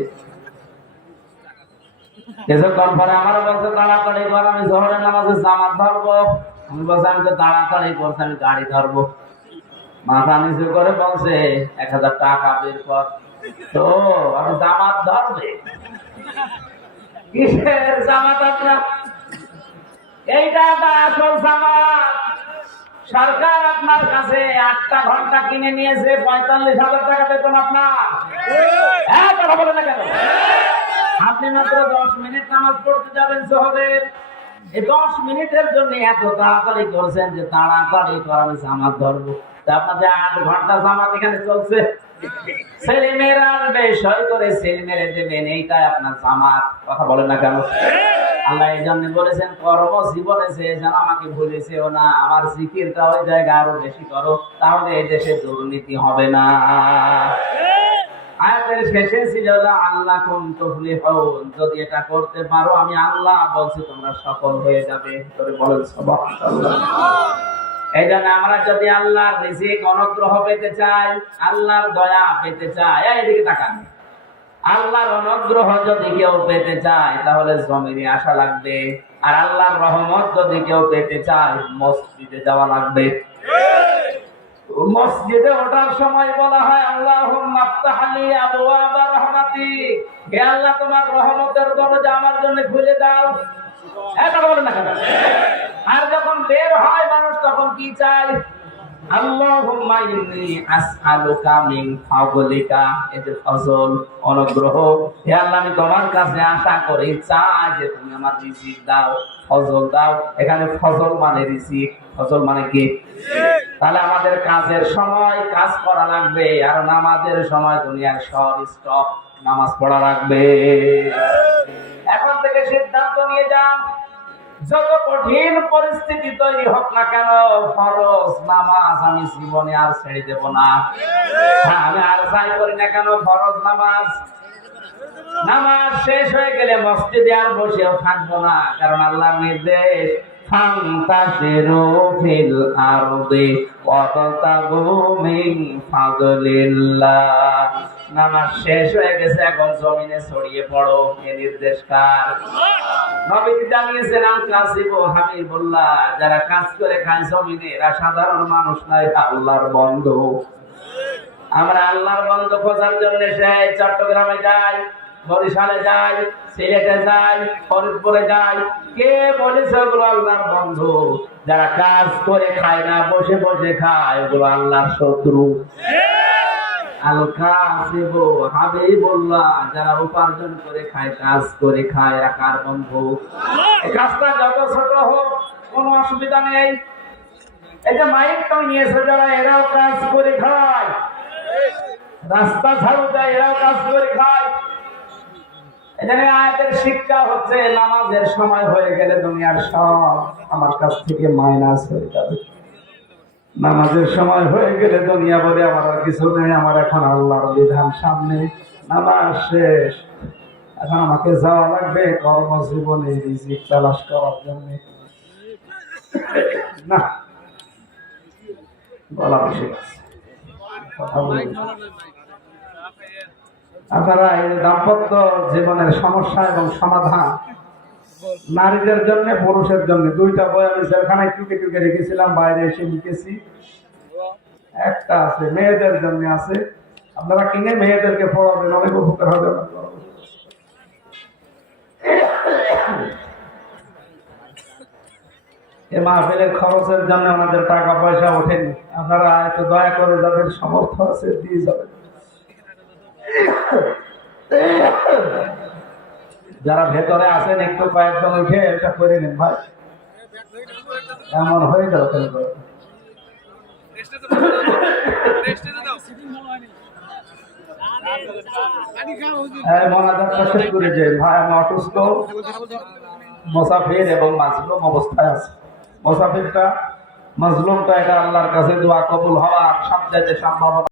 কিছুক্ষণ পরে আমার বলছে তাড়াতাড়ি কর, আমি জোহরের নামাজে জামাত ধরবো। আমি বলছি আমি তো তাড়াতাড়ি করছি, আমি গাড়ি ধরবো। মাথা নিচু করে বলছে ১,০০০ টাকা বের কর। তো আমি জামাত ধরবে? কিসের জামাত আপনার? এইটা আসল জামাত। সরকার আপনার কাছে ৮টা ঘন্টা কিনে নিয়েছে, ৪৫,০০০ টাকা বেতন আপনার। হ্যাঁ, কথা বলে না কেন? আপনি মাত্র ১০ মিনিট নামাজ পড়তে যাবেন জোহরের, এই ১০ মিনিটের জন্য এত তাড়াতাড়ি করছেন যে তাড়াতাড়ি করে আমি জামাত ধরবো। আপনাদের ৮ ঘন্টা জামাত এখানে চলছে। ছেলে মেয়েরা আসবে, সই করে ছেলে মেরে দেবেন, এইটাই আপনার জামাত। কথা বলেন না কেন? আল্লাহ এই জন্য বলেছেন কর্মজীবনে যে যেন আমাকে ভুলেছেও না, আমার জিকিরটা ওই জায়গায় আরো বেশি করো, তাহলে এই দেশে দুর্নীতি হবে না। আয়াতের শেষে ছিল লাআল্লাকুম তুফলিহুন, যদি এটা করতে পারো আমি আল্লাহ বলছি তোমরা সফল হয়ে যাবে। তোরে বলেন সুবহানাল্লাহ। এই জন্য আমরা যদি আল্লাহর রিজিক অনুগ্রহ পেতে চাই, আল্লাহর দয়া পেতে চাই, এইদিকে তাকান, আল্লাহর অনুগ্রহ যদি কেউ পেতে চায় তাহলে জমিনে আসা লাগবে, আর আল্লাহর রহমত যদি কেউ পেতে চায় মসজিদে যাওয়া লাগবে। মসজিদে ওঠার সময় বলা হয় আল্লাহুম্মা আফতাহ লি আবওয়াবা রাহমাতিক, হে আল্লাহ তোমার রহমতের দরজা আমার জন্য খুলে দাও। এটা বলেন না কেন? আর যখন বের হয় মানুষ তখন কি চায়? আল্লাহুম্মা ইন্নী আসআলুকা মিন ফাদলিকা, এই যে ফজল, অনুগ্রহ, হে আল্লাহ আমি তোমার কাছে আশা করি, চাই যে তুমি আমার রিজিক দাও, ফজল দাও। এখানে ফজল মানে রিজিক, ফজল মানে কি? তাহলে আমাদের কাজের সময় কাজ করা লাগবে, আর নামাজের সময় দুনিয়ার সব স্টপ, নামাজ পড়া লাগবে। এখন থেকে সিদ্ধান্ত নিয়ে যান, যত কঠিন পরিস্থিতি তৈরি হোক না কেন, ফরজ নামাজ আমি জীবনে আর ছেড়ে দেব না। হ্যাঁ, আমি আর যাই করি না কেন, ফরজ নামাজ, নামাজ শেষ হয়ে গেলে মসজিদে আর বসেও থাকবো না, কারণ আল্লাহর নির্দেশ ফান্তাশিরু ফিল আরদি ওয়াবতাগু মিন ফাদলিল্লাহ। নামাজ শেষ হয়ে গেছে, এখন জমিনে ছড়িয়ে পড়ো, এই নির্দেশ কার? নবীজি জানিয়েছেন আল কাসিবু হাবিবুল্লাহ, যারা কাজ করে খায় জমিনে এরা সাধারণ মানুষ নয়, আল্লাহর বন্ধু। আমরা আল্লাহর বন্ধু খোঁজার জন্য সেই চট্টগ্রামে যাই, বরিশালে যাই, সিলেটে যাই, ফরিদপুরে যাই। কে বলেছে ওগুলো আল্লাহর বন্ধু? যারা কাজ করে খায় না, বসে বসে খায়, ওগুলো আল্লাহর শত্রু। আল কাসিবু হাবিবুল্লাহ, যারা উপার্জন করে খায়, কাজ করে খায়, এরা কার বন্ধু? এই কাজটা যত ছোট হোক কোনো অসুবিধা নেই। এই যে মাইকটা নিয়েছে যারা, এরাও কাজ করে খায়, রাস্তা ঝাড়ু দেয়, এরাও কাজ করে খায়। এখানে আয়াতের শিক্ষা হচ্ছে নামাজের সময় হয়ে গেলে দুনিয়ার সব আমার কাছ থেকে মাইনাস হয়ে যাবে। নামাজের সময় হয়ে গেলে দুনিয়া বলে আমার আর কিছু নেই, আমার এখন আল্লাহর বিধান সামনে, নামাজ শেষ, এখন আমাকে যাওয়া লাগবে কর্মজীবনে রিজিক তালাশ করার জন্য। না, বলা বেশি কথা বলি। আপনারা এই দাম্পত্য জীবনের সমস্যা এবং সমাধান, নারীদের জন্য পুরুষের জন্য, দুইটা বই আমি জেলখানায় টুকে টুকে রেখেছিলাম, বাইরে এসে লিখেছি। একটা আছে মেয়েদের জন্য আছে, আপনারা কিনে মেয়েদেরকে পড়াবেন, অনেক উপকার হবে। এই মাহফিলের খরচের জন্য আমাদের টাকা পয়সা ওঠেনি, আপনারা একটু দয়া করে যাদের সামর্থ্য আছে দিয়ে যাবেন। যারা ভেতরে আছেন একটু কয়েকজন উঠে এটা করে নিন ভাই, এমন হয়ে গেল কেন? মনাজাতটা শেষ করে যে ভাই আমি অসুস্থ, মুসাফির এবং মাজলুম অবস্থায় আছে। মুসাফিরটা মাজলুমটা এটা আল্লাহর কাছে দোয়া কবুল হওয়ার সবচেয়ে সম্ভাবনা।